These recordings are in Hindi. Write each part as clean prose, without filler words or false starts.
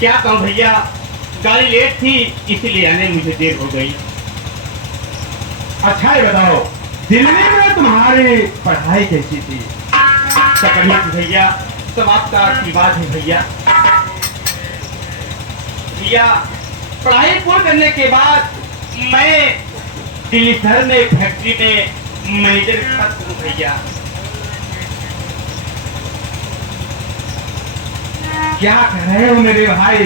क्या कहूँ भैया, गाड़ी लेट थी इसलिए आने में मुझे देर हो गई। अच्छा ये बताओ, दिल्ली में तुम्हारी पढ़ाई कैसी थी? बढ़िया थी भैया, सब आपका आशीर्वाद है भैया। भैया पढ़ाई पूर्ण करने के बाद मैं दिल्ली शहर में फैक्ट्री में मैनेजर के साथ हूँ भैया। क्या कह रहे हो मेरे भाई?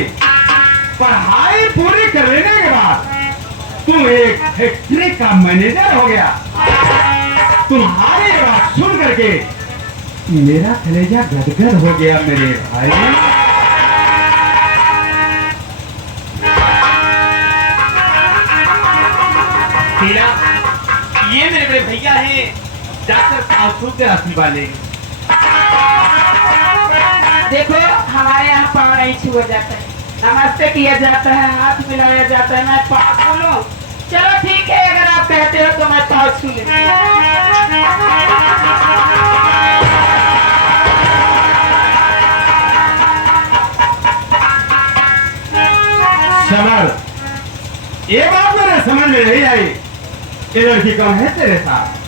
पढ़ाई पूरी कर लेने के बाद तुम एक फैक्ट्री का मैनेजर हो गया। तुम्हारी बात सुन करके मेरा कलेजा गदगद हो गया मेरे भाई। शीला, ये मेरे बड़े भैया हैं, जाकर आंसू के आशीर्वाद लेंगे। देखो हमारे यहाँ पाँव नहीं छुआ जाता है, नमस्ते किया जाता है, हाथ मिलाया जाता है। मैं पाँव छू लूं? चलो ठीक है, अगर आप कहते हो तो मैं पाँव छू लूं। समर, ये बात मेरे समझ में नहीं आई, ये लड़की कौन है तेरे साथ?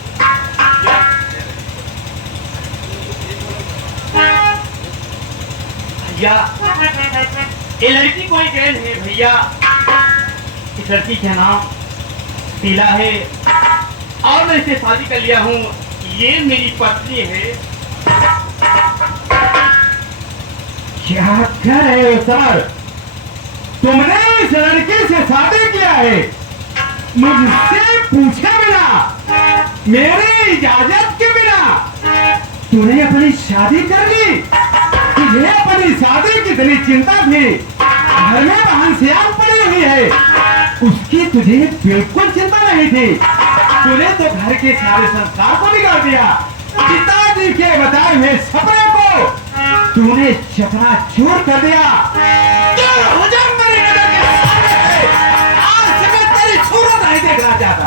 भैया ये लड़की कोई गैर है भैया। इस लड़की का नाम शीला है और मैं इसे शादी कर लिया हूँ। ये मेरी पत्नी है। क्या कह रहे हो सर? तुमने इस लड़की से शादी किया है मुझसे पूछे बिना, मेरी इजाजत के बिना? तूने अपनी शादी कर ली? तुझे अपनी शादी की इतनी चिंता थी? घर में बहन सियान पड़ी हुई है, उसकी तुझे बिल्कुल चिंता नहीं थी। तूने तो घर के सारे संस्कार को बिगाड़ दिया। पिताजी के बताए हुए सपने को तूने चकनाचूर कर दिया। आज से मैं तेरी सूरत नहीं देखना चाहता।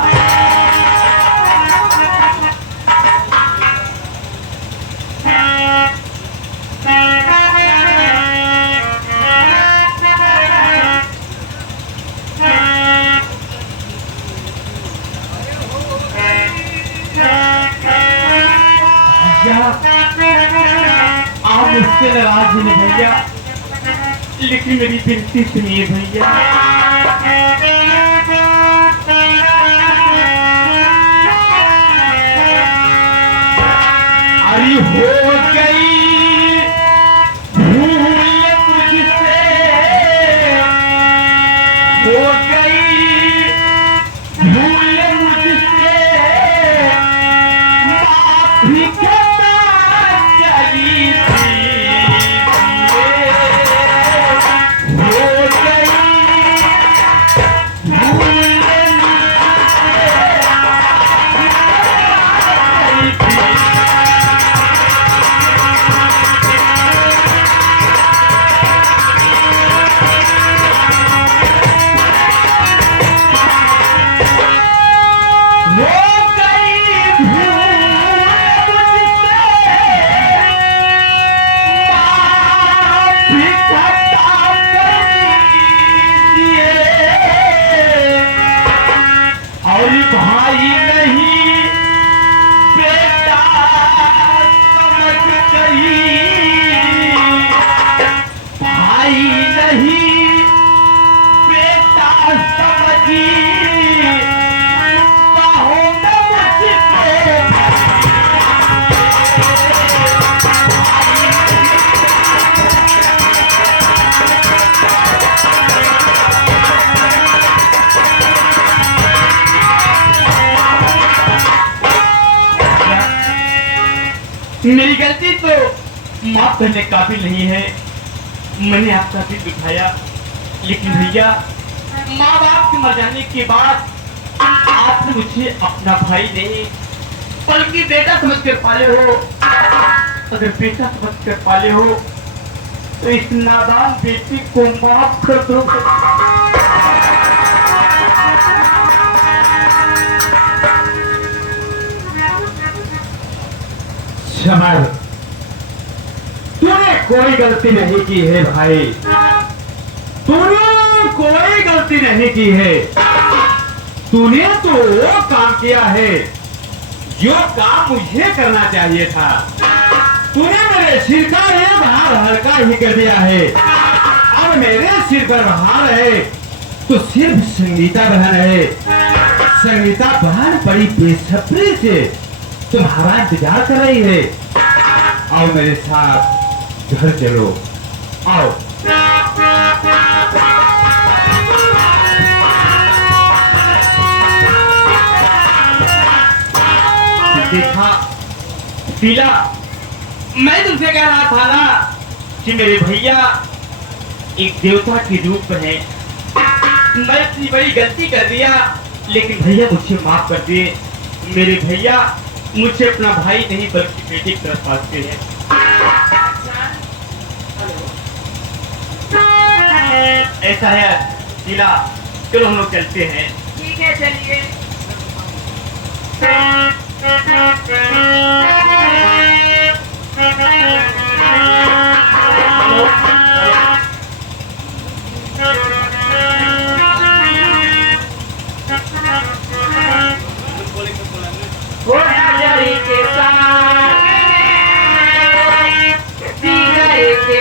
आप मुझसे नाराज नहीं भैया, लेकिन मेरी विनती सुनिए भैया। अरे हो गई भूल मुझसे, हो गई भूल मुझसे, माफी करना चली थी। हो गई भूल मेरी गलती तो माफ करने काबिल नहीं है। मैंने आपका दिल दुखाया, लेकिन भैया माँ बाप के मर जाने के बाद आपने मुझे अपना भाई नहीं बल्कि बेटा समझ कर पाले हो। अगर बेटा समझ कर पाले हो तो इस नादान बेटी को माफ कर दो। शमर, तूने कोई गलती नहीं की है भाई। तूने कोई गलती नहीं की है। तूने तो वो काम किया है जो काम मुझे करना चाहिए था। तूने मेरे सिर का ये भार हल्का ही कर दिया है। अब मेरे सिर पर भार है तो सिर्फ संगीता बहन है। संगीता बहन बड़ी बेसब्री से तुम्हारा इंतजार कर रही है। आओ मेरे साथ घर चलो, आओ। देखा पीला, मैं तुमसे कह रहा था ना कि मेरे भैया एक देवता के रूप में है। मैं इतनी बड़ी गलती कर दिया, लेकिन भैया मुझे माफ कर दिए। मेरे भैया मुझे अपना भाई नहीं बल्कि बेटे की तरफ पालते हैं। ऐसा है पीला, चलो हम लोग चलते हैं। ठीक है, चलिए। घोड़ाजरी के सामने सीगरे के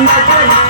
Thank you.